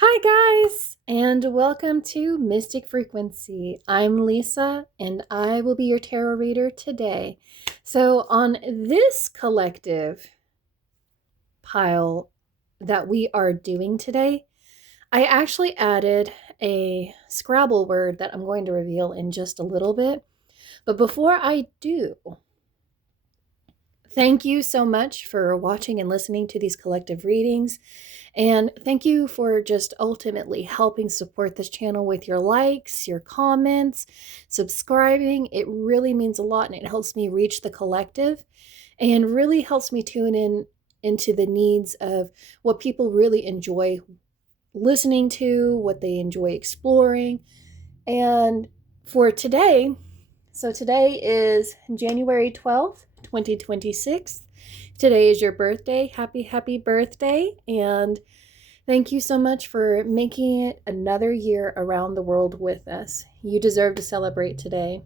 Hi, guys, and welcome to Mystic Frequency. I'm Lisa, and I will be your tarot reader today. So, on this collective pile that we are doing today, I actually added a Scrabble word that I'm going to reveal in just a little bit. But before I do, thank you so much for watching and listening to these collective readings. And thank you for just ultimately helping support this channel with your likes, your comments, subscribing. It really means a lot, and it helps me reach the collective and really helps me tune in into the needs of what people really enjoy listening to, what they enjoy exploring. And for today, so today is January 12th, 2026. Today is your birthday. Happy birthday. And thank you so much for making it another year around the world with us. You deserve to celebrate today,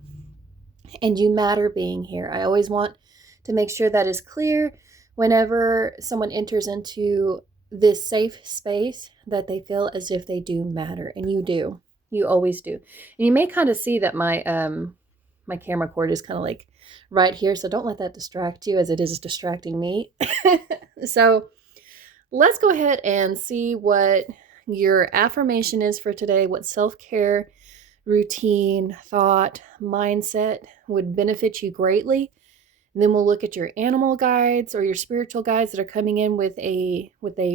and you matter being here. I always want to make sure that is clear whenever someone enters into this safe space, that they feel as if they do matter, and you do. You always do. And you may kind of see that my camera cord is kind of like right here, so don't let that distract you as it is distracting me. So let's go ahead and see what your affirmation is for today, what self-care routine, thought, mindset would benefit you greatly. And then we'll look at your animal guides or your spiritual guides that are coming in with a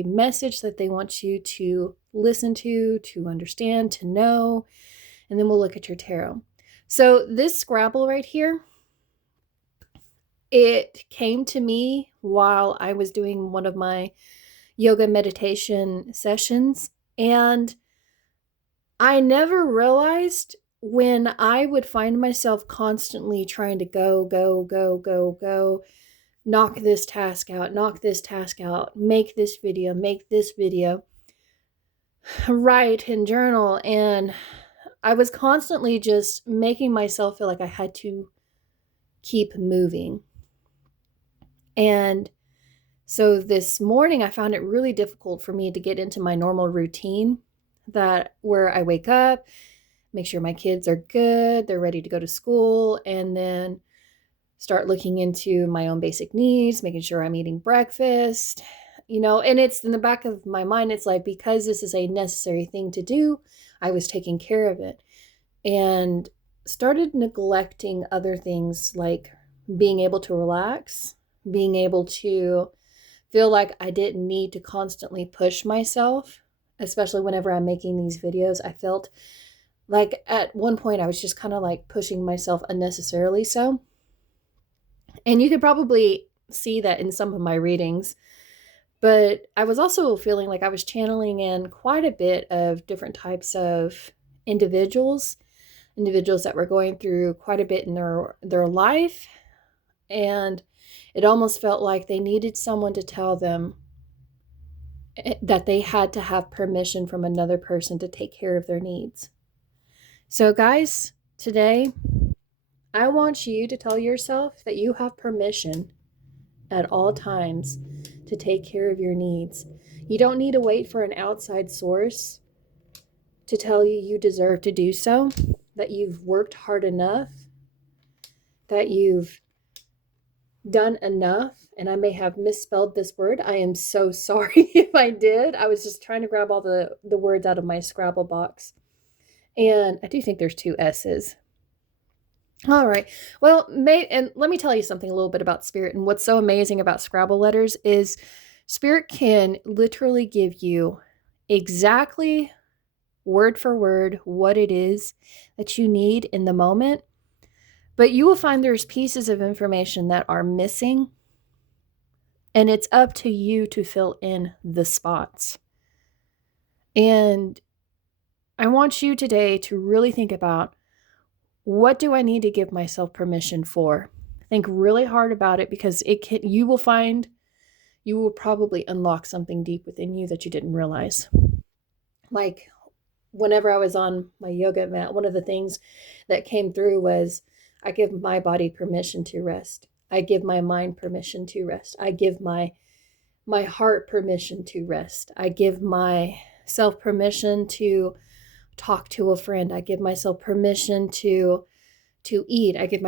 message that they want you to listen to understand, to know. And then we'll look at your tarot. So this Scrabble right here, it came to me while I was doing one of my yoga meditation sessions, and I never realized when I would find myself constantly trying to go, knock this task out, make this video, write and journal. And I was constantly just making myself feel like I had to keep moving. And so this morning I found it really difficult for me to get into my normal routine, that where I wake up, make sure my kids are good, they're ready to go to school, and then start looking into my own basic needs, making sure I'm eating breakfast, and it's in the back of my mind, it's like, because this is a necessary thing to do, I was taking care of it and started neglecting other things, like being able to relax, being able to feel like I didn't need to constantly push myself, especially whenever I'm making these videos. I felt like at one point I was just kind of like pushing myself unnecessarily so. And you could probably see that in some of my readings. But I was also feeling like I was channeling in quite a bit of different types of individuals that were going through quite a bit in their life. And it almost felt like they needed someone to tell them that they had to have permission from another person to take care of their needs. So guys, today I want you to tell yourself that you have permission at all times to take care of your needs. You don't need to wait for an outside source to tell you you deserve to do so, that you've worked hard enough, that you've done enough. And I may have misspelled this word. I am so sorry if I did. I was just trying to grab all the words out of my Scrabble box. And I do think there's two S's. All right. Well, and let me tell you something a little bit about Spirit. And what's so amazing about Scrabble letters is Spirit can literally give you exactly word for word what it is that you need in the moment. But you will find there's pieces of information that are missing, and it's up to you to fill in the spots. And I want you today to really think about, what do I need to give myself permission for? Think really hard about it, because you will probably unlock something deep within you that you didn't realize. Like whenever I was on my yoga mat, one of the things that came through was, I give my body permission to rest. I give my mind permission to rest. I give my heart permission to rest. I give my myself permission to talk to a friend. I give myself permission to eat. I give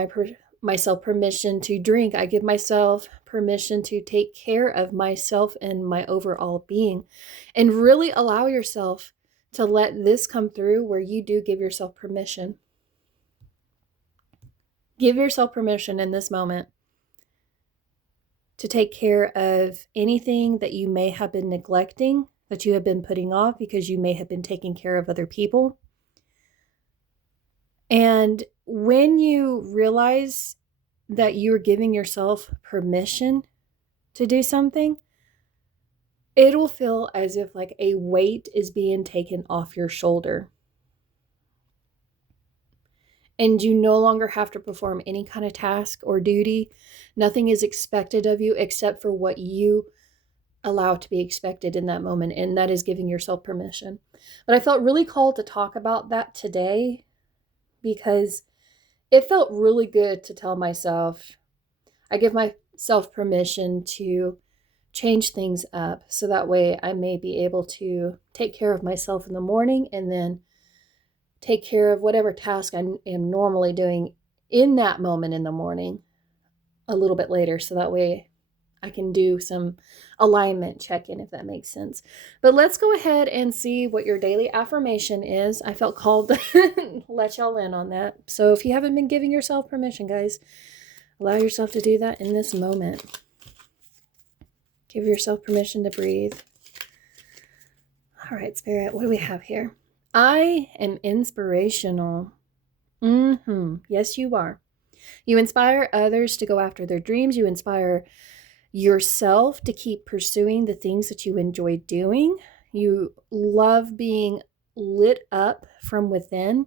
myself permission to drink. I give myself permission to take care of myself and my overall being. And really allow yourself to let this come through where you do give yourself permission. Give yourself permission in this moment to take care of anything that you may have been neglecting, that you have been putting off because you may have been taking care of other people. And when you realize that you're giving yourself permission to do something, it will feel as if like a weight is being taken off your shoulder. And you no longer have to perform any kind of task or duty. Nothing is expected of you except for what you allow to be expected in that moment. And that is giving yourself permission. But I felt really called to talk about that today because it felt really good to tell myself, I give myself permission to change things up so that way I may be able to take care of myself in the morning and then take care of whatever task I am normally doing in that moment in the morning a little bit later, so that way I can do some alignment check-in, if that makes sense. But let's go ahead and see what your daily affirmation is. I felt called to let y'all in on that. So if you haven't been giving yourself permission, guys, allow yourself to do that in this moment. Give yourself permission to breathe. All right, Spirit, what do we have here? I am inspirational. Yes, you are. You inspire others to go after their dreams. You inspire yourself to keep pursuing the things that you enjoy doing. You love being lit up from within,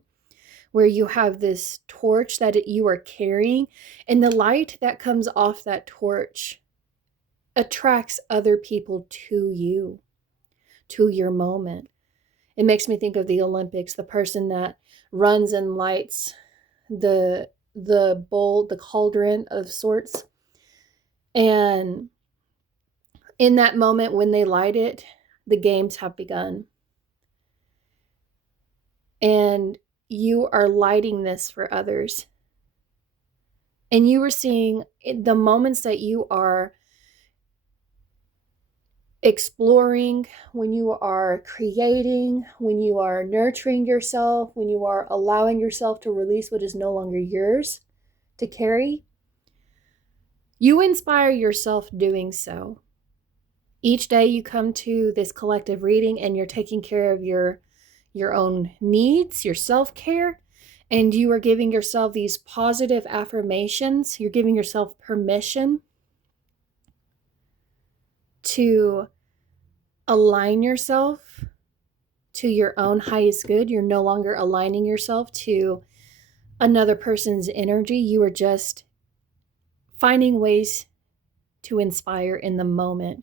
where you have this torch that you are carrying, and the light that comes off that torch attracts other people to you, to your moment. It makes me think of the Olympics, the person that runs and lights the bowl, the cauldron of sorts. And in that moment when they light it, the games have begun. And you are lighting this for others. And you are seeing the moments that you are exploring, when you are creating, when you are nurturing yourself, when you are allowing yourself to release what is no longer yours to carry. You inspire yourself doing so. Each day you come to this collective reading and you're taking care of your own needs, your self-care, and you are giving yourself these positive affirmations. You're giving yourself permission to align yourself to your own highest good. You're no longer aligning yourself to another person's energy. You are just finding ways to inspire in the moment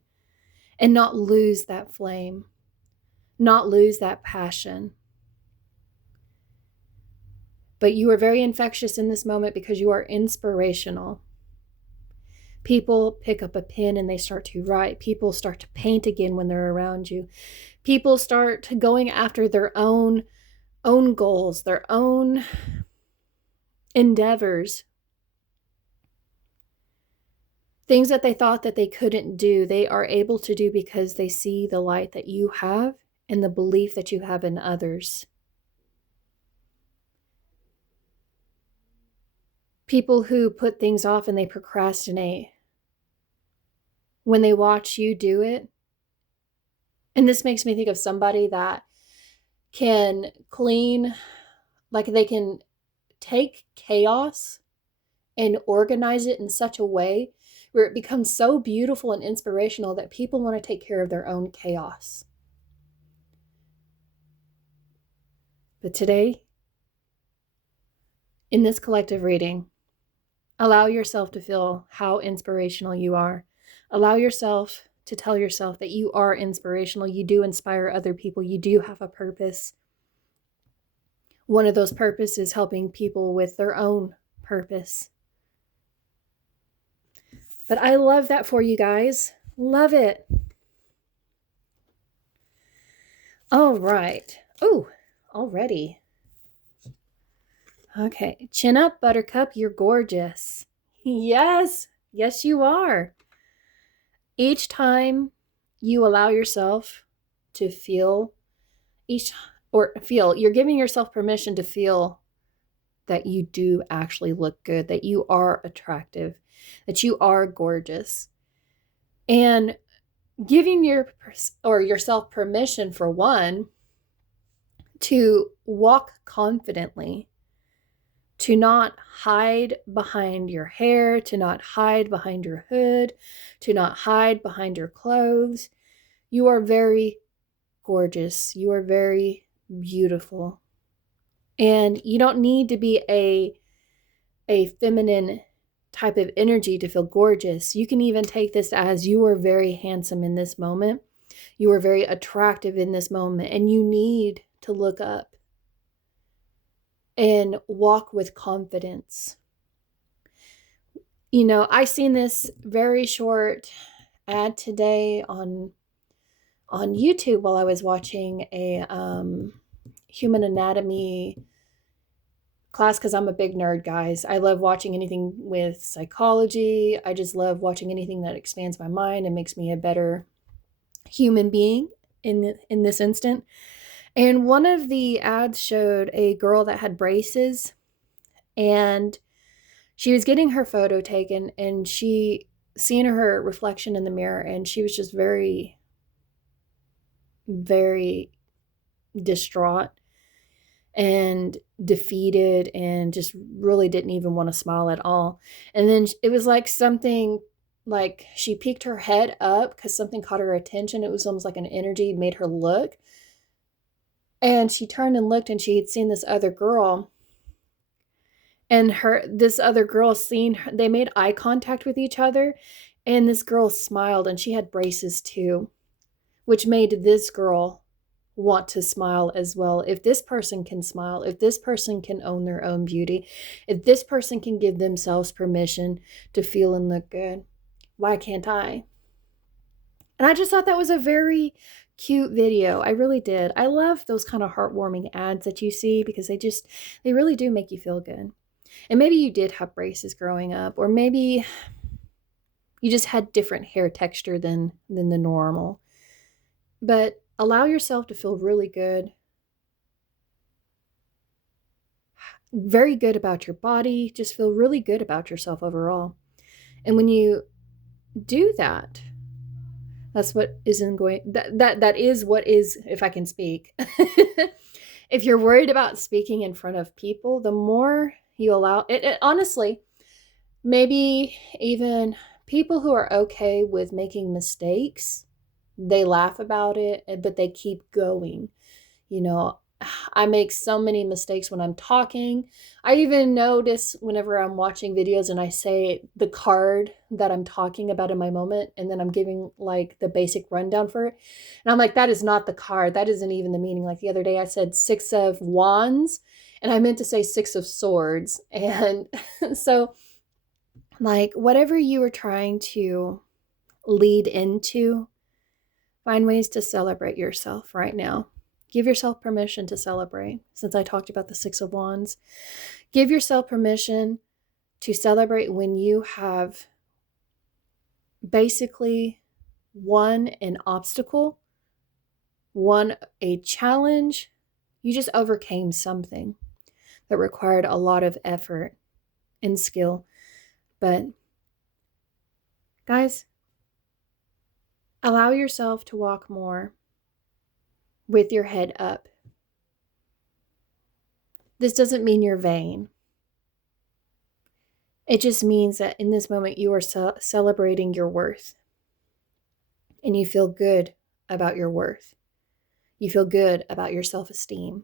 and not lose that flame, not lose that passion. But you are very infectious in this moment because you are inspirational. People pick up a pen and they start to write. People start to paint again when they're around you. People start going after their own goals, their own endeavors. Things that they thought that they couldn't do, they are able to do because they see the light that you have and the belief that you have in others. People who put things off and they procrastinate, when they watch you do it, and this makes me think of somebody that can clean, like they can take chaos and organize it in such a way where it becomes so beautiful and inspirational that people want to take care of their own chaos. But today, in this collective reading, allow yourself to feel how inspirational you are. Allow yourself to tell yourself that you are inspirational. You do inspire other people. You do have a purpose. One of those purposes is helping people with their own purpose. But I love that for you guys. Love it. All right. Oh, already. Okay. Chin up, Buttercup. You're gorgeous. Yes. Yes, you are. Each time you allow yourself to feel you're giving yourself permission to feel that you do actually look good, that you are attractive, that you are gorgeous. And giving yourself permission, for one, to walk confidently, to not hide behind your hair, to not hide behind your hood, to not hide behind your clothes. You are very gorgeous. You are very beautiful. And you don't need to be a feminine type of energy to feel gorgeous. You can even take this as you are very handsome in this moment. You are very attractive in this moment, and you need to look up and walk with confidence. You know, I seen this very short ad today on YouTube while I was watching a human anatomy class, because I'm a big nerd, guys. I love watching anything with psychology. I just love watching anything that expands my mind and makes me a better human being in this instant. And one of the ads showed a girl that had braces, and she was getting her photo taken, and she seen her reflection in the mirror, and she was just very, very distraught and defeated, and just really didn't even want to smile at all. And then it was like something, like she peeked her head up because something caught her attention. It was almost like an energy made her look. And she turned and looked, and she had seen this other girl. And this other girl seen her, they made eye contact with each other, and this girl smiled, and she had braces too, which made this girl want to smile as well. If this person can smile, if this person can own their own beauty, if this person can give themselves permission to feel and look good, why can't I? And I just thought that was a very cute video. I really did. I love those kind of heartwarming ads that you see, because they really do make you feel good. And maybe you did have braces growing up, or maybe you just had different hair texture than the normal. But allow yourself to feel really good, very good about your body. Just feel really good about yourself overall. And when you do that, that's what isn't going, that is what is, if I can speak. If you're worried about speaking in front of people, the more you allow it, honestly, maybe even people who are okay with making mistakes, they laugh about it, but they keep going. You know, I make so many mistakes when I'm talking. I even notice whenever I'm watching videos and I say the card that I'm talking about in my moment, and then I'm giving like the basic rundown for it. And I'm like, that is not the card. That isn't even the meaning. Like the other day I said 6 of wands, and I meant to say 6 of swords. And so, like, whatever you are trying to lead into, find ways to celebrate yourself right now. Give yourself permission to celebrate. Since I talked about the 6 of wands, give yourself permission to celebrate when you have basically won an obstacle, won a challenge. You just overcame something that required a lot of effort and skill. But guys, allow yourself to walk more with your head up. This doesn't mean you're vain. It just means that in this moment you are celebrating your worth, and you feel good about your worth. You feel good about your self-esteem.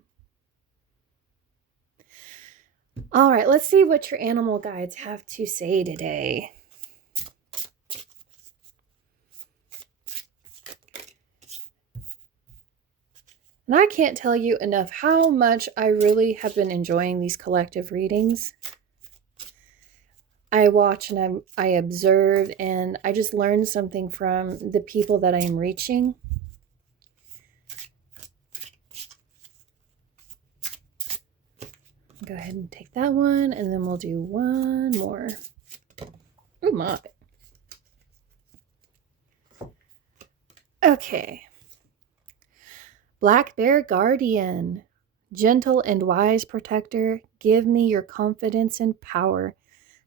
All right, let's see what your animal guides have to say today. And I can't tell you enough how much I really have been enjoying these collective readings. I watch and I observe, and I just learn something from the people that I am reaching. Go ahead and take that one, and then we'll do one more. Ooh, my. Okay. Black Bear Guardian. Gentle and wise protector, give me your confidence and power.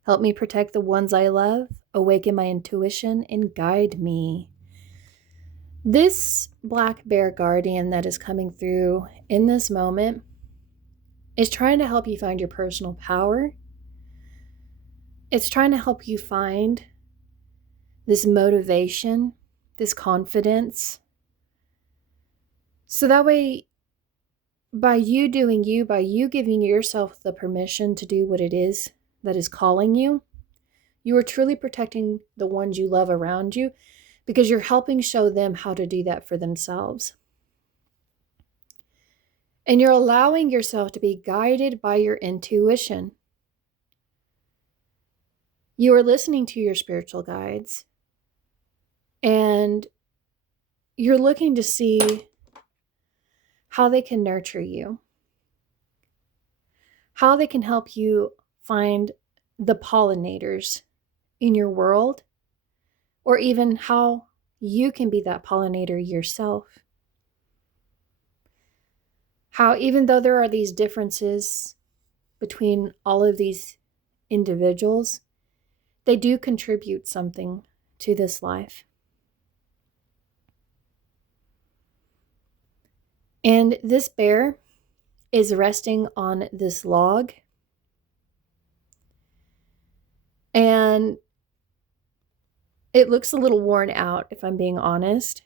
Help me protect the ones I love, awaken my intuition, and guide me. This Black Bear Guardian that is coming through in this moment is trying to help you find your personal power. It's trying to help you find this motivation, this confidence. So that way, by you doing you, by you giving yourself the permission to do what it is that is calling you, you are truly protecting the ones you love around you, because you're helping show them how to do that for themselves. And you're allowing yourself to be guided by your intuition. You are listening to your spiritual guides, and you're looking to see how they can nurture you, how they can help you find the pollinators in your world, or even how you can be that pollinator yourself. How even though there are these differences between all of these individuals, they do contribute something to this life. And this bear is resting on this log. And it looks a little worn out, if I'm being honest.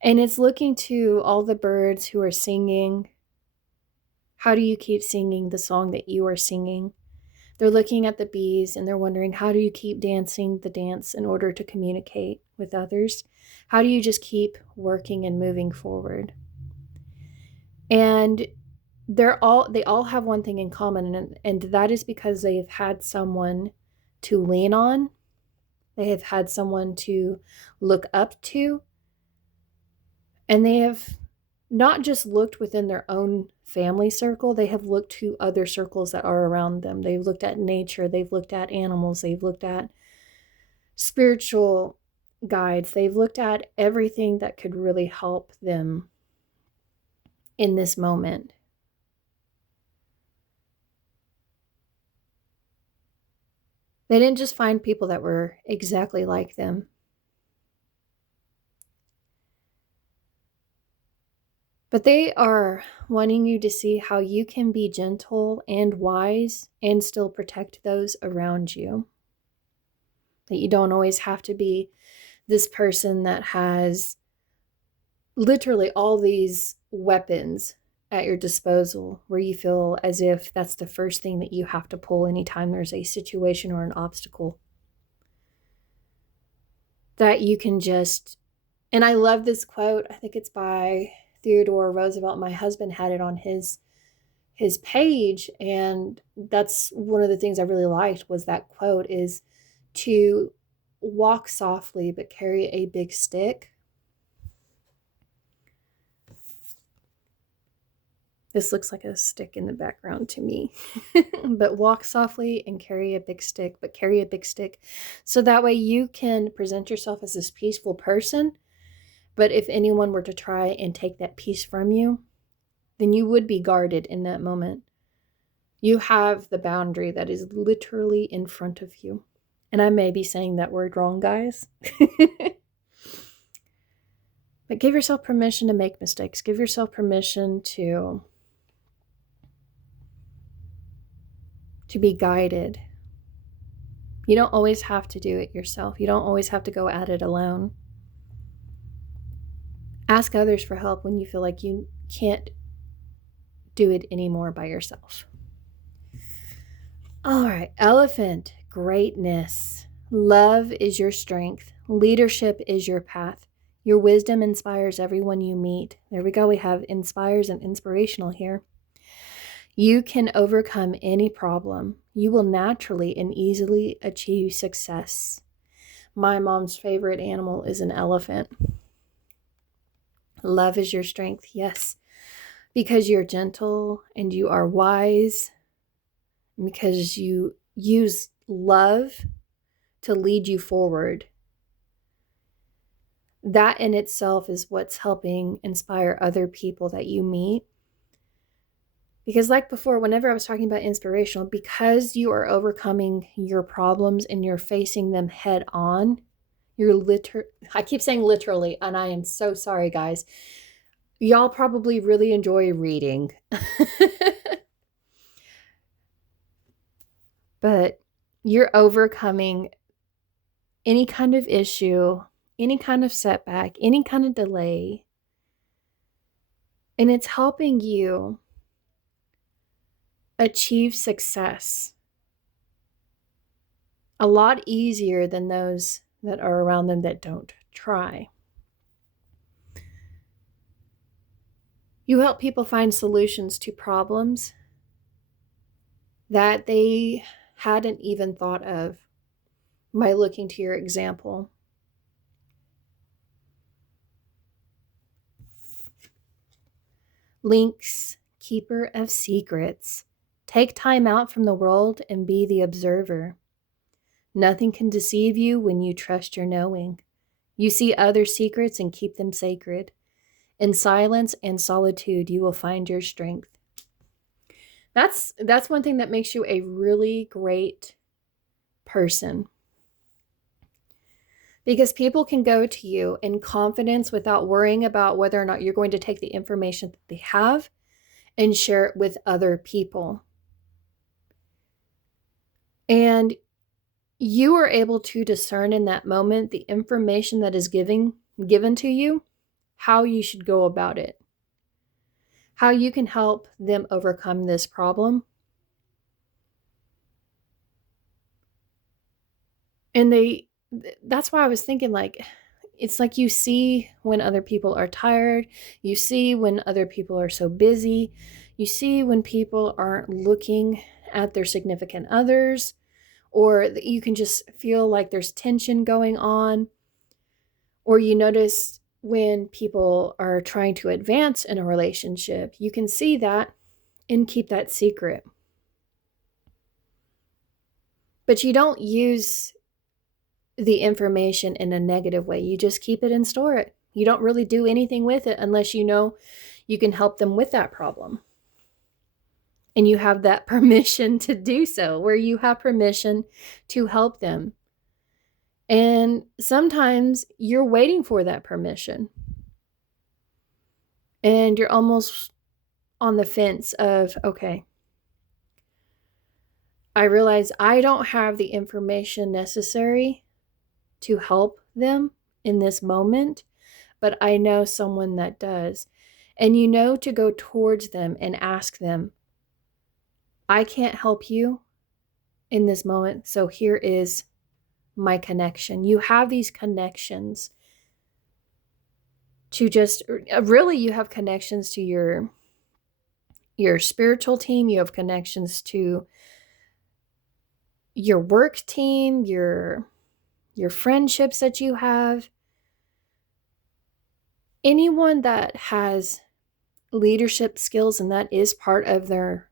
And it's looking to all the birds who are singing. How do you keep singing the song that you are singing? They're looking at the bees and they're wondering, how do you keep dancing the dance in order to communicate with others? How do you just keep working and moving forward? And they all have one thing in common, and that is because they have had someone to lean on. They have had someone to look up to. And they have not just looked within their own family circle, they have looked to other circles that are around them. They've looked at nature, they've looked at animals, they've looked at spiritual guides, they've looked at everything that could really help them in this moment. They didn't just find people that were exactly like them. But they are wanting you to see how you can be gentle and wise and still protect those around you. That you don't always have to be this person that has literally all these weapons at your disposal, where you feel as if that's the first thing that you have to pull anytime there's a situation or an obstacle. That you can just, and I love this quote, I think it's by Theodore Roosevelt. My husband had it on his page, and that's one of the things I really liked was that quote is to walk softly but carry a big stick. This looks like a stick in the background to me. But walk softly and carry a big stick, but carry a big stick. So that way you can present yourself as this peaceful person. But if anyone were to try and take that peace from you, then you would be guarded in that moment. You have the boundary that is literally in front of you. And I may be saying that word wrong, guys. But give yourself permission to make mistakes. Give yourself permission to be guided. You don't always have to do it yourself. You don't always have to go at it alone. Ask others for help when you feel like you can't do it anymore by yourself. All right, elephant, greatness. Love is your strength. Leadership is your path. Your wisdom inspires everyone you meet. There we go. We have inspires and inspirational here. You can overcome any problem. You will naturally and easily achieve success. My mom's favorite animal is an elephant. Love is your strength. Yes. because you're gentle and you are wise, because you use love to lead you forward. That in itself is what's helping inspire other people that you meet. Because like before, whenever I was talking about inspirational, because you are overcoming your problems and you're facing them head on, I keep saying literally, and I am so sorry, guys. Y'all probably really enjoy reading. But you're overcoming any kind of issue, any kind of setback, any kind of delay. And it's helping you achieve success a lot easier than those that are around them that don't try. You help people find solutions to problems that they hadn't even thought of by looking to your example. Lynx, keeper of secrets. Take time out from the world and be the observer. Nothing can deceive you when you trust your knowing. You see other secrets and keep them sacred. In silence and solitude, you will find your strength. That's one thing that makes you a really great person. Because people can go to you in confidence without worrying about whether or not you're going to take the information that they have and share it with other people. And you are able to discern in that moment the information that is given to you, how you should go about it, how you can help them overcome this problem. And that's why I was thinking, like, it's like you see when other people are tired, you see when other people are so busy, you see when people aren't looking at their significant others, or you can just feel like there's tension going on, or you notice when people are trying to advance in a relationship. You can see that and keep that secret. But you don't use the information in a negative way. You just keep it and store it. You don't really do anything with it unless you know you can help them with that problem. And you have that permission to do so, where you have permission to help them. And sometimes you're waiting for that permission. And you're almost on the fence of, okay, I realize I don't have the information necessary to help them in this moment, but I know someone that does. And you know to go towards them and ask them, I can't help you in this moment, so here is my connection. You have these connections to just, really, you have connections to your spiritual team, you have connections to your work team, your friendships that you have. Anyone that has leadership skills, and that is part of their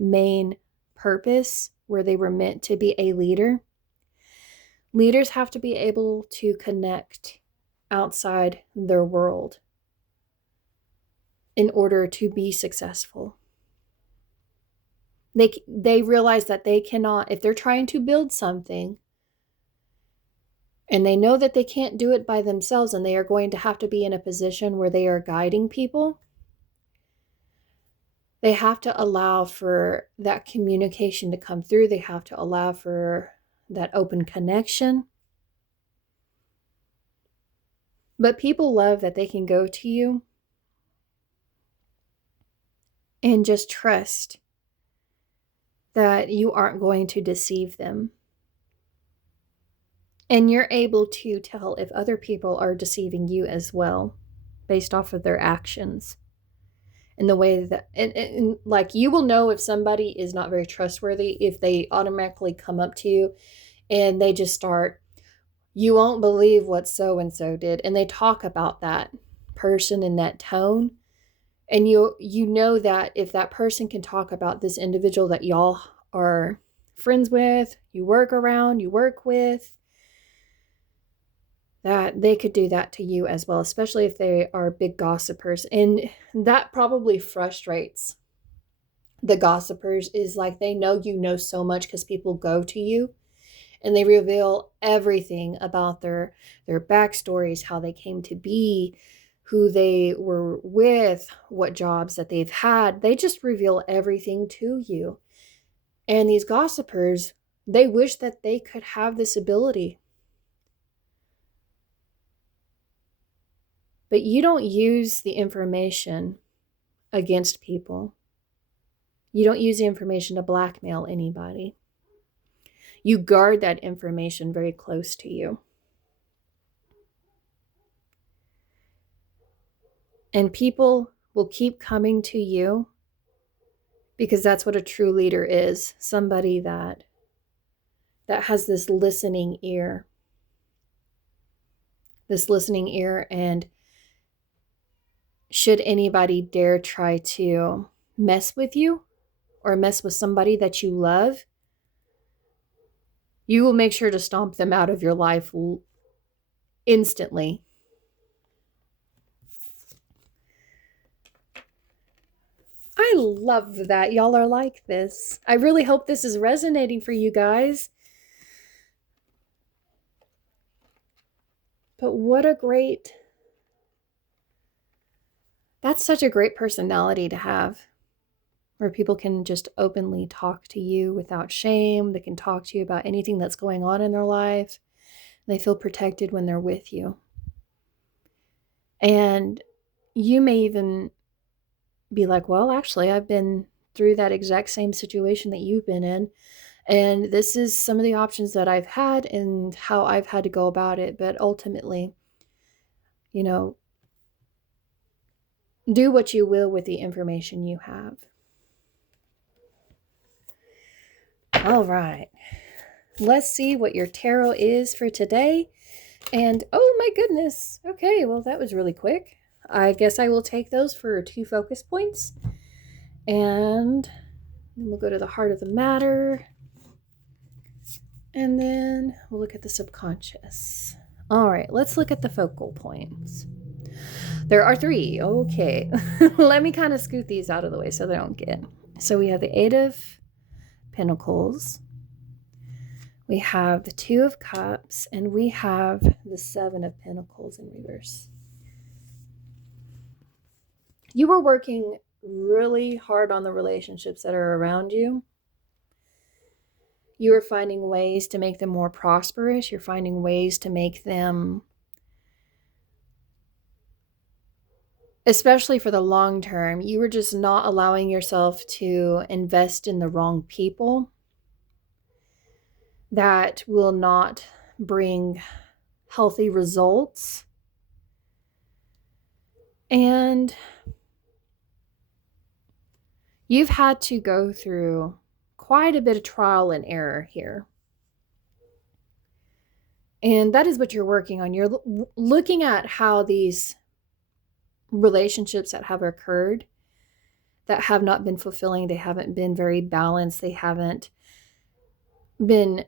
main purpose, where they were meant to be a leader. Leaders have to be able to connect outside their world in order to be successful. They realize that they cannot, if they're trying to build something, and they know that they can't do it by themselves, and they are going to have to be in a position where they are guiding people, they have to allow for that communication to come through. They have to allow for that open connection. But people love that they can go to you and just trust that you aren't going to deceive them. And you're able to tell if other people are deceiving you as well, based off of their actions. And the way that, and like, you will know if somebody is not very trustworthy if they automatically come up to you and they just start, you won't believe what so-and-so did. And they talk about that person in that tone. And you know that if that person can talk about this individual that y'all are friends with, you work around, you work with, that they could do that to you as well, especially if they are big gossipers. And that probably frustrates the gossipers, is like they know you know so much because people go to you and they reveal everything about their backstories, how they came to be, who they were with, what jobs that they've had. They just reveal everything to you. And these gossipers, they wish that they could have this ability. But you don't use the information against people. You don't use the information to blackmail anybody. You guard that information very close to you. And people will keep coming to you because that's what a true leader is. Somebody that has this listening ear. This listening ear, and should anybody dare try to mess with you or mess with somebody that you love, you will make sure to stomp them out of your life instantly. I love that y'all are like this. I really hope this is resonating for you guys. But that's such a great personality to have, where people can just openly talk to you without shame. They can talk to you about anything that's going on in their life. They feel protected when they're with you. And you may even be like, well, actually, I've been through that exact same situation that you've been in. And this is some of the options that I've had and how I've had to go about it. But ultimately, do what you will with the information you have. All right. Let's see what your tarot is for today. And oh my goodness. Okay, well, that was really quick. I guess I will take those for 2 focus points. And we'll go to the heart of the matter. And then we'll look at the subconscious. All right, let's look at the focal points. There are 3. Okay. Let me kind of scoot these out of the way so they don't get. So we have the 8 of Pentacles. We have the 2 of Cups, and we have the 7 of Pentacles in reverse. You were working really hard on the relationships that are around you. You are finding ways to make them more prosperous. You're finding ways to make them, especially for the long term, you were just not allowing yourself to invest in the wrong people that will not bring healthy results. And you've had to go through quite a bit of trial and error here. And that is what you're working on. You're looking at how these relationships that have occurred that have not been fulfilling, they haven't been very balanced, they haven't been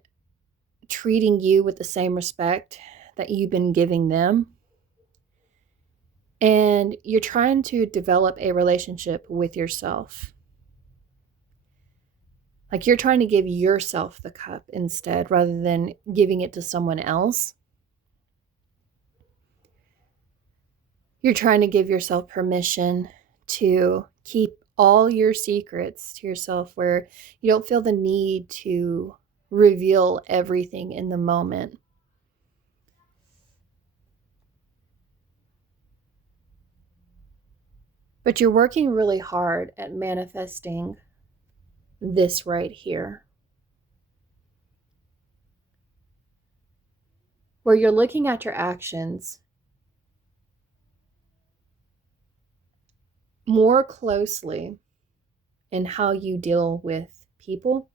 treating you with the same respect that you've been giving them. And you're trying to develop a relationship with yourself. Like you're trying to give yourself the cup instead, rather than giving it to someone else. You're trying to give yourself permission to keep all your secrets to yourself, where you don't feel the need to reveal everything in the moment. But you're working really hard at manifesting this right here, where you're looking at your actions more closely in how you deal with people.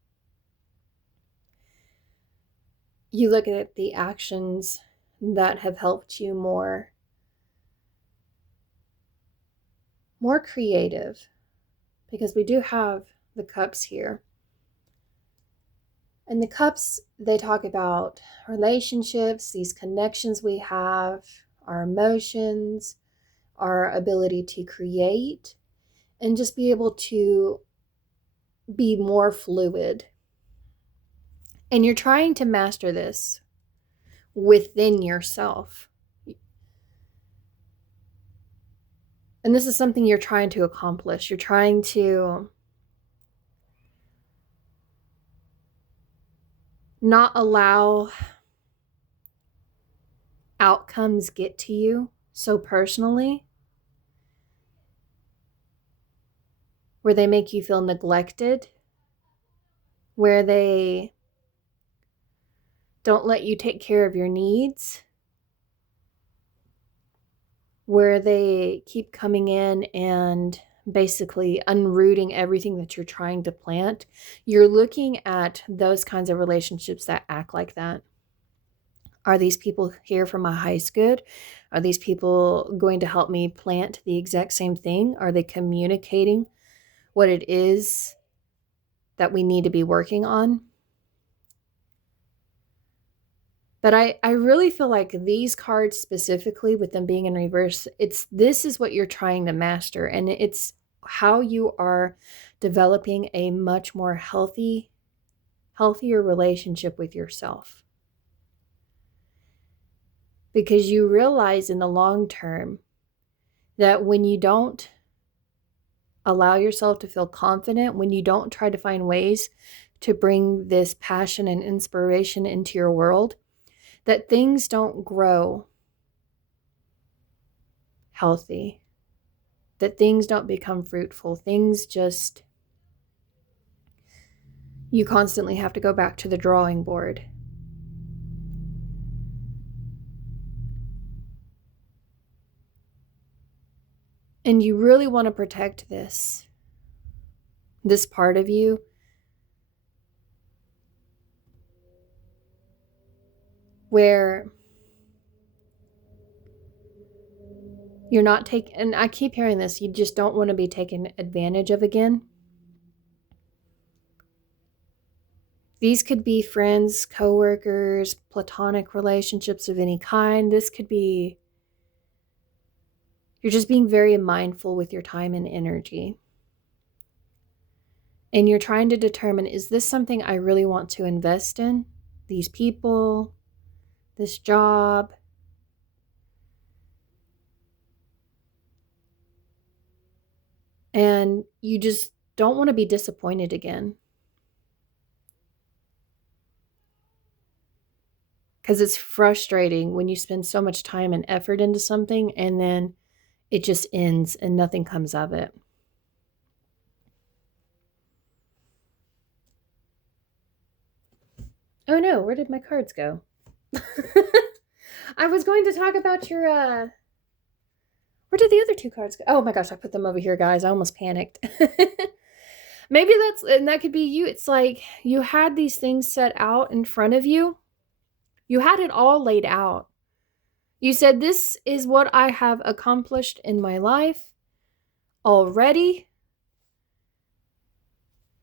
You look at the actions that have helped you more more creative, because we do have the cups here. And the cups, they talk about relationships, these connections we have, our emotions, our ability to create, and just be able to be more fluid. And you're trying to master this within yourself. And this is something you're trying to accomplish. You're trying to not allow outcomes get to you so personally, where they make you feel neglected, where they don't let you take care of your needs, where they keep coming in and basically unrooting everything that you're trying to plant. You're looking at those kinds of relationships that act like that. Are these people here for my highest good? Are these people going to help me plant the exact same thing? Are they communicating what it is that we need to be working on? But I really feel like these cards specifically, with them being in reverse, this is what you're trying to master. And it's how you are developing a much more healthier relationship with yourself. Because you realize in the long term that when you don't allow yourself to feel confident, when you don't try to find ways to bring this passion and inspiration into your world, that things don't grow healthy, that things don't become fruitful. Things just, you constantly have to go back to the drawing board. And you really want to protect this part of you. Where you're not taking, and I keep hearing this, you just don't want to be taken advantage of again. These could be friends, coworkers, platonic relationships of any kind. This could be, you're just being very mindful with your time and energy. And you're trying to determine, is this something I really want to invest in? These people, this job? And you just don't want to be disappointed again. Because it's frustrating when you spend so much time and effort into something and then it just ends and nothing comes of it. Oh no, where did my cards go? I was going to talk about your, where did the other two cards go? Oh my gosh, I put them over here, guys. I almost panicked. Maybe that could be you. It's like you had these things set out in front of you. You had it all laid out. You said, this is what I have accomplished in my life already.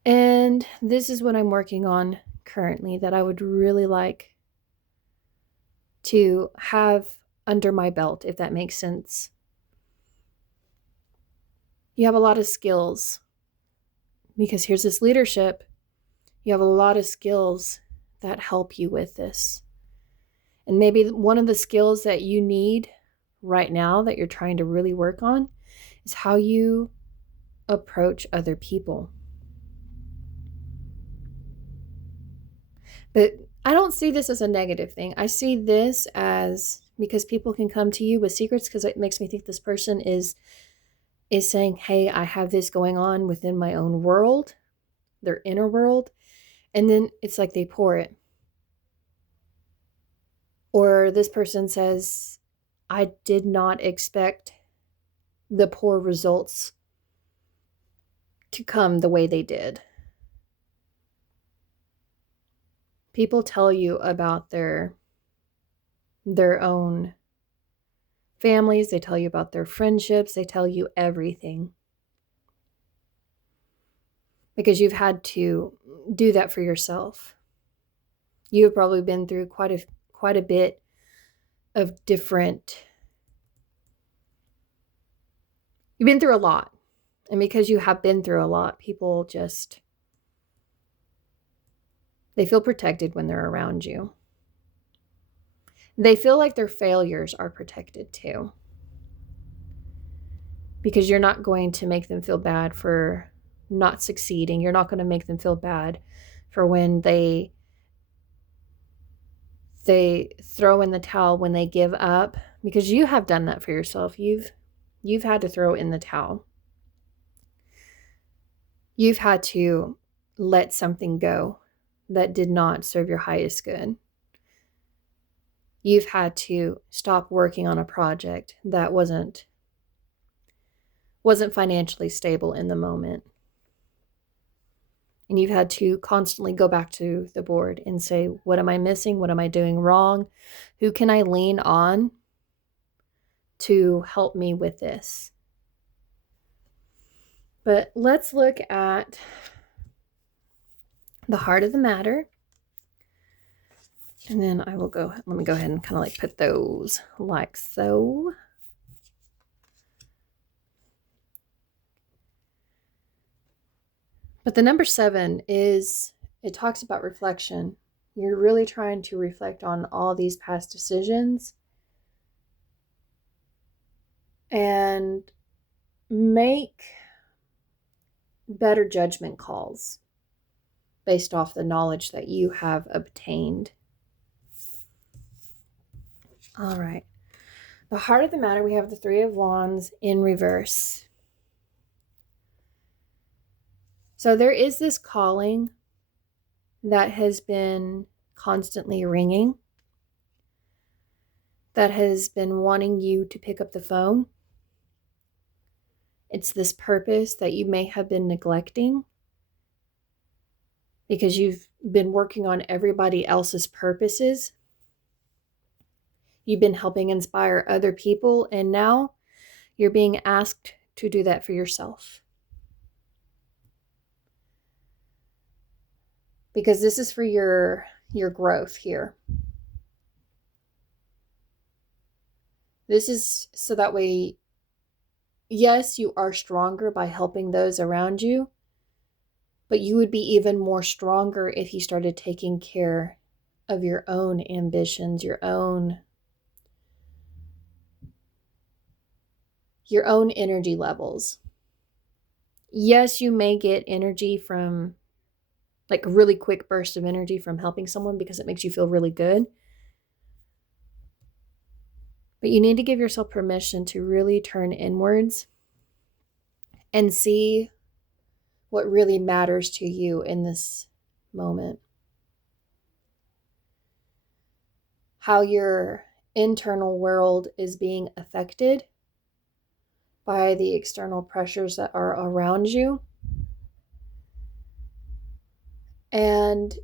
And this is what I'm working on currently that I would really like to have under my belt, if that makes sense. You have a lot of skills, because here's this leadership. You have a lot of skills that help you with this. And maybe one of the skills that you need right now that you're trying to really work on is how you approach other people. But I don't see this as a negative thing. I see this as, because people can come to you with secrets, because it makes me think this person is saying, hey, I have this going on within my own world, their inner world. And then it's like they pour it. Or this person says, I did not expect the poor results to come the way they did. People tell you about their own families, they tell you about their friendships, they tell you everything. Because you've had to do that for yourself. You have probably been through quite a bit of different. You've been through a lot. And because you have been through a lot, people just, they feel protected when they're around you. They feel like their failures are protected too. Because you're not going to make them feel bad for not succeeding. You're not going to make them feel bad for when they throw in the towel, when they give up, because you have done that for yourself. You've had to throw in the towel. You've had to let something go that did not serve your highest good. You've had to stop working on a project that wasn't financially stable in the moment. And you've had to constantly go back to the board and say, what am I missing? What am I doing wrong? Who can I lean on to help me with this? But let's look at the heart of the matter. And then let me go ahead and kind of like put those like so. But the number 7 it talks about reflection. You're really trying to reflect on all these past decisions and make better judgment calls based off the knowledge that you have obtained. All right. The heart of the matter, we have the 3 of Wands in reverse. So there is this calling that has been constantly ringing, that has been wanting you to pick up the phone. It's this purpose that you may have been neglecting because you've been working on everybody else's purposes. You've been helping inspire other people, and now you're being asked to do that for yourself. Because this is for your growth here. This is so that way, yes, you are stronger by helping those around you, but you would be even more stronger if you started taking care of your own ambitions, your own energy levels. Yes, you may get energy from, like a really quick burst of energy from helping someone because it makes you feel really good. But you need to give yourself permission to really turn inwards and see what really matters to you in this moment. How your internal world is being affected by the external pressures that are around you. And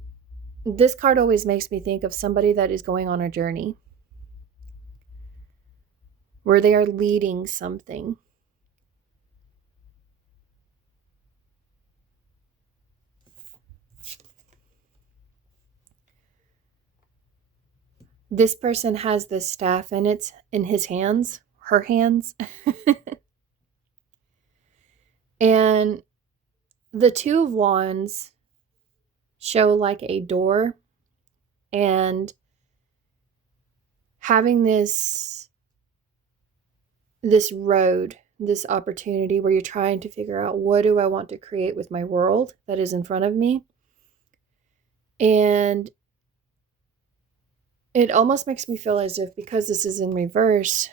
this card always makes me think of somebody that is going on a journey where they are leading something. This person has this staff and it's in his hands, her hands. And the 2 of Wands show like a door and having this road, this opportunity where you're trying to figure out, what do I want to create with my world that is in front of me? And it almost makes me feel as if, because this is in reverse,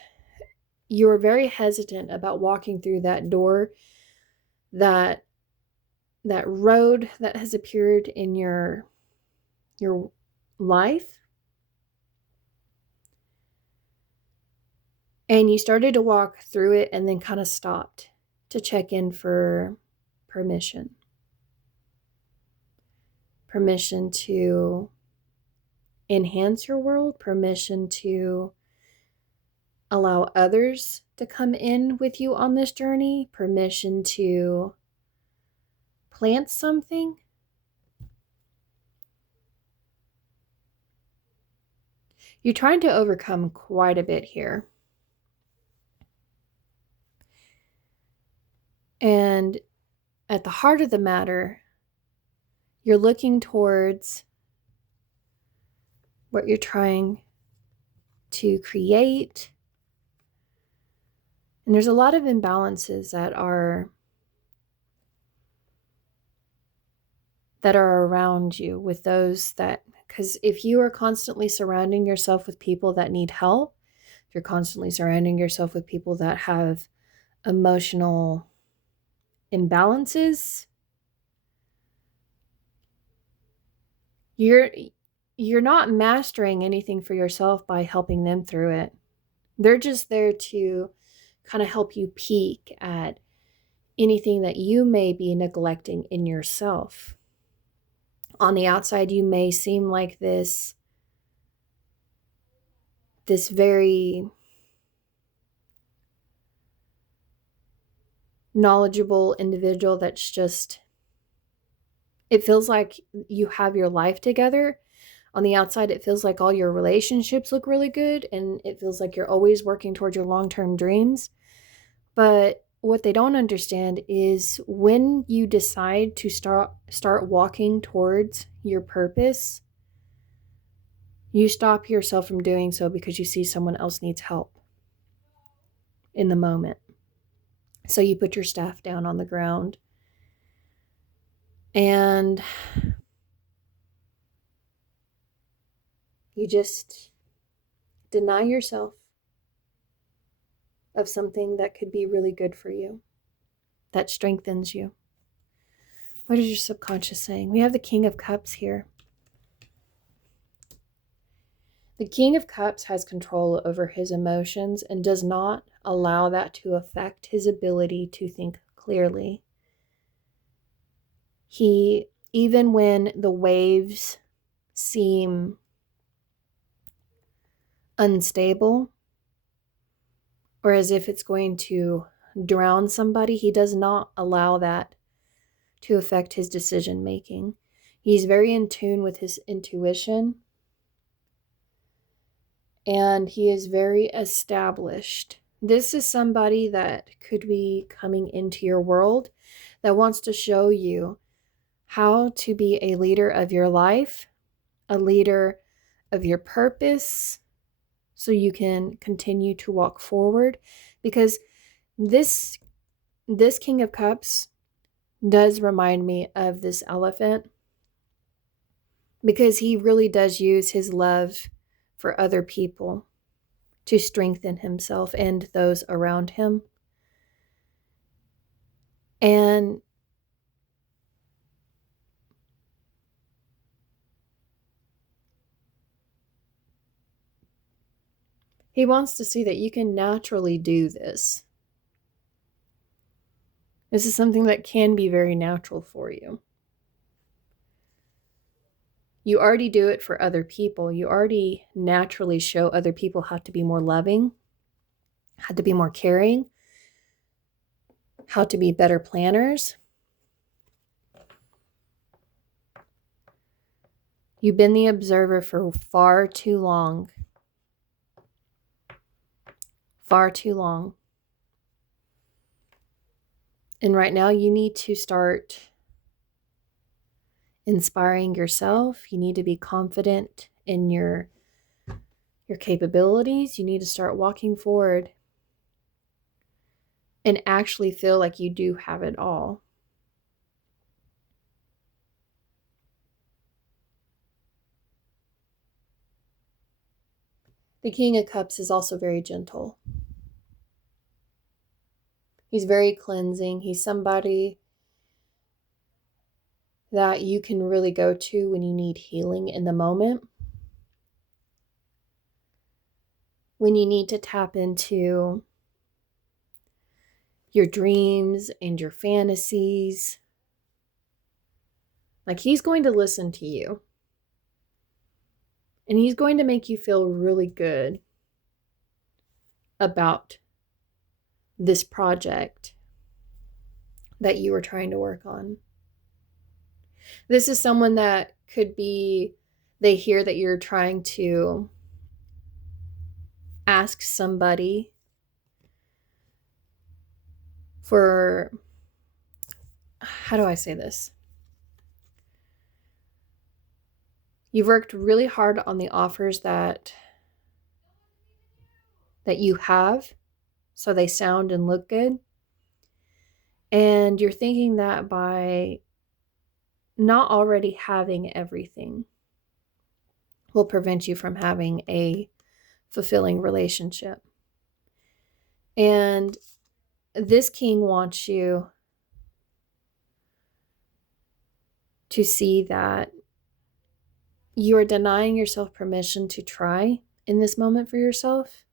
you're very hesitant about walking through that door, that road that has appeared in your life. And you started to walk through it and then kind of stopped to check in for permission. Permission to enhance your world, permission to allow others to come in with you on this journey, permission to plant something. You're trying to overcome quite a bit here. And at the heart of the matter, you're looking towards what you're trying to create. And there's a lot of imbalances that are around you with those that, because if you are constantly surrounding yourself with people that need help, if you're constantly surrounding yourself with people that have emotional imbalances, you're not mastering anything for yourself by helping them through it. They're just there to kind of help you peek at anything that you may be neglecting in yourself. On the outside, you may seem like this very knowledgeable individual that's just, it feels like you have your life together. On the outside, it feels like all your relationships look really good, and it feels like you're always working towards your long-term dreams. But what they don't understand is when you decide to start walking towards your purpose, you stop yourself from doing so because you see someone else needs help in the moment. So you put your staff down on the ground and you just deny yourself of something that could be really good for you, that strengthens you. What is your subconscious saying? We have the King of Cups here. The King of Cups has control over his emotions and does not allow that to affect his ability to think clearly. He, even when the waves seem unstable or as if it's going to drown somebody, he does not allow that to affect his decision making. He's very in tune with his intuition, and he is very established. This is somebody that could be coming into your world that wants to show you how to be a leader of your life, a leader of your purpose, so you can continue to walk forward. Because this King of Cups does remind me of this elephant, because he really does use his love for other people to strengthen himself and those around him. And he wants to see that you can naturally do this. This is something that can be very natural for you. You already do it for other people. You already naturally show other people how to be more loving, how to be more caring, how to be better planners. You've been the observer for far too long. Far too long. And right now you need to start inspiring yourself. You need to be confident in your capabilities. You need to start walking forward and actually feel like you do have it all. The King of Cups is also very gentle. He's very cleansing. He's somebody that you can really go to when you need healing in the moment. When you need to tap into your dreams and your fantasies. Like, he's going to listen to you. And he's going to make you feel really good about this project that you were trying to work on. This is someone that could be, they hear that you're trying to ask somebody for, how do I say this? You've worked really hard on the offers that you have, so they sound and look good. And you're thinking that by not already having everything will prevent you from having a fulfilling relationship. And this king wants you to see that you are denying yourself permission to try in this moment for yourself.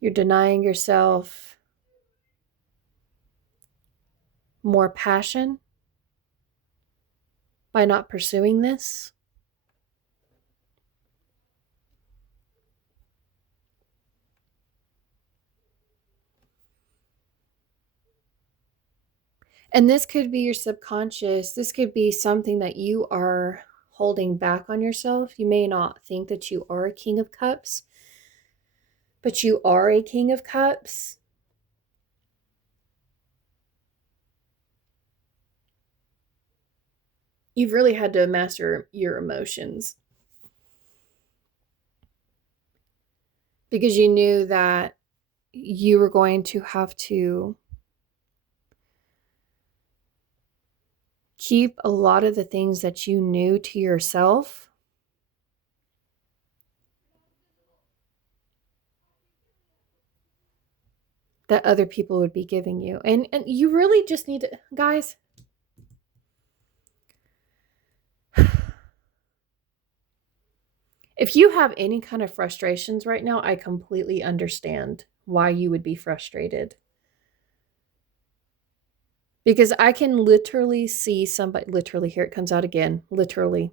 You're denying yourself more passion by not pursuing this. And this could be your subconscious. This could be something that you are holding back on yourself. You may not think that you are a King of Cups, but you are a King of Cups. You've really had to master your emotions because you knew that you were going to have to keep a lot of the things that you knew to yourself. That other people would be giving you. And you really just need to, guys, if you have any kind of frustrations right now, I completely understand why you would be frustrated. Because I can literally see somebody, literally, here it comes out again, literally.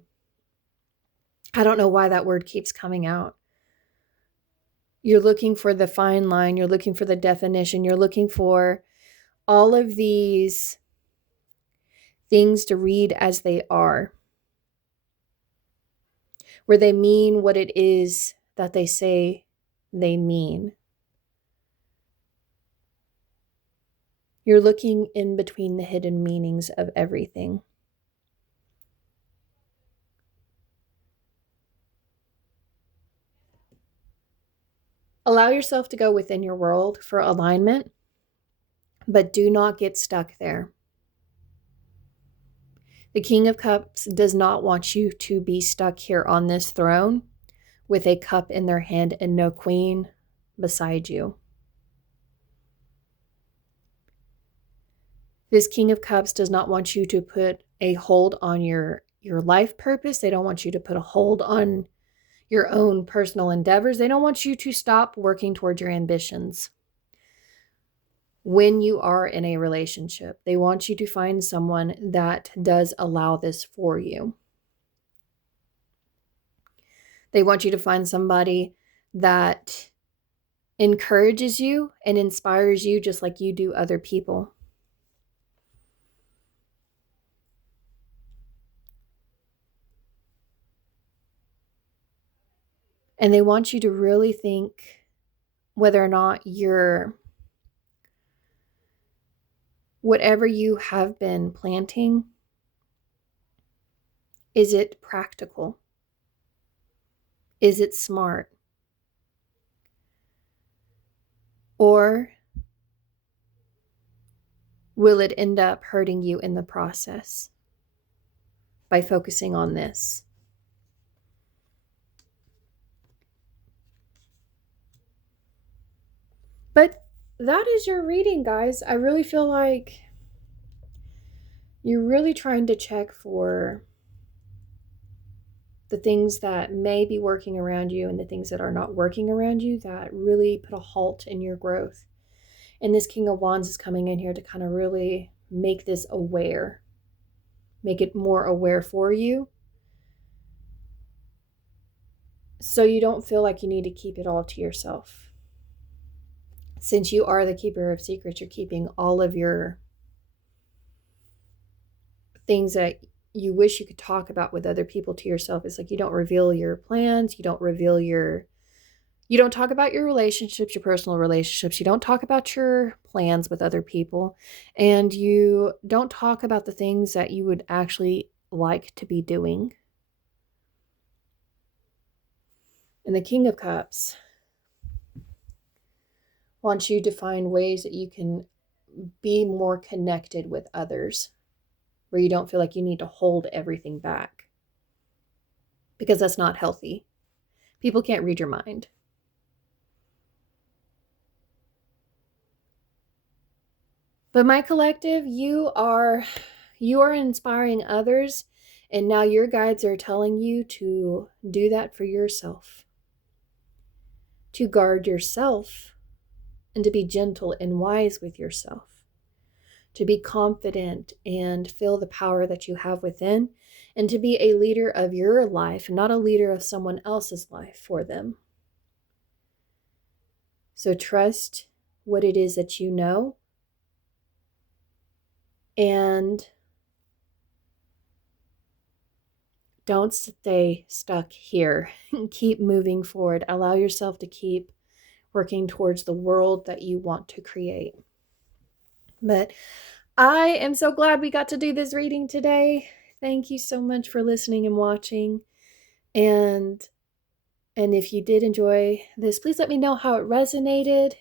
I don't know why that word keeps coming out. You're looking for the fine line, you're looking for the definition, you're looking for all of these things to read as they are, where they mean what it is that they say they mean. You're looking in between the hidden meanings of everything. Allow yourself to go within your world for alignment, but do not get stuck there. The King of Cups does not want you to be stuck here on this throne with a cup in their hand and no queen beside you. This King of Cups does not want you to put a hold on your life purpose. They don't want you to put a hold on your own personal endeavors. They don't want you to stop working towards your ambitions. When you are in a relationship, they want you to find someone that does allow this for you. They want you to find somebody that encourages you and inspires you just like you do other people. And they want you to really think whether or not whatever you have been planting, is it practical? Is it smart? Or will it end up hurting you in the process by focusing on this? But that is your reading, guys. I really feel like you're really trying to check for the things that may be working around you and the things that are not working around you that really put a halt in your growth. And this King of Wands is coming in here to kind of really make this aware, make it more aware for you. so you don't feel like you need to keep it all to yourself. Since you are the keeper of secrets, you're keeping all of your things that you wish you could talk about with other people to yourself. It's like you don't reveal your plans, you don't talk about your relationships, your personal relationships, you don't talk about your plans with other people, and you don't talk about the things that you would actually like to be doing. And the King of Cups wants you to find ways that you can be more connected with others, where you don't feel like you need to hold everything back, because that's not healthy. People can't read your mind. But my collective, you are inspiring others, and now your guides are telling you to do that for yourself. To guard yourself and to be gentle and wise with yourself. To be confident and feel the power that you have within, and to be a leader of your life, not a leader of someone else's life for them. So trust what it is that you know, and don't stay stuck here. Keep moving forward. Allow yourself to keep working towards the world that you want to create. But I am so glad we got to do this reading today. Thank you so much for listening and watching. And if you did enjoy this, please let me know how it resonated.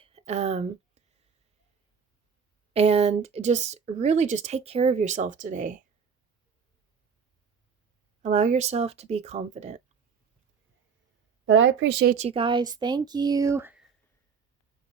And just really just take care of yourself today. Allow yourself to be confident. But I appreciate you guys. Thank you.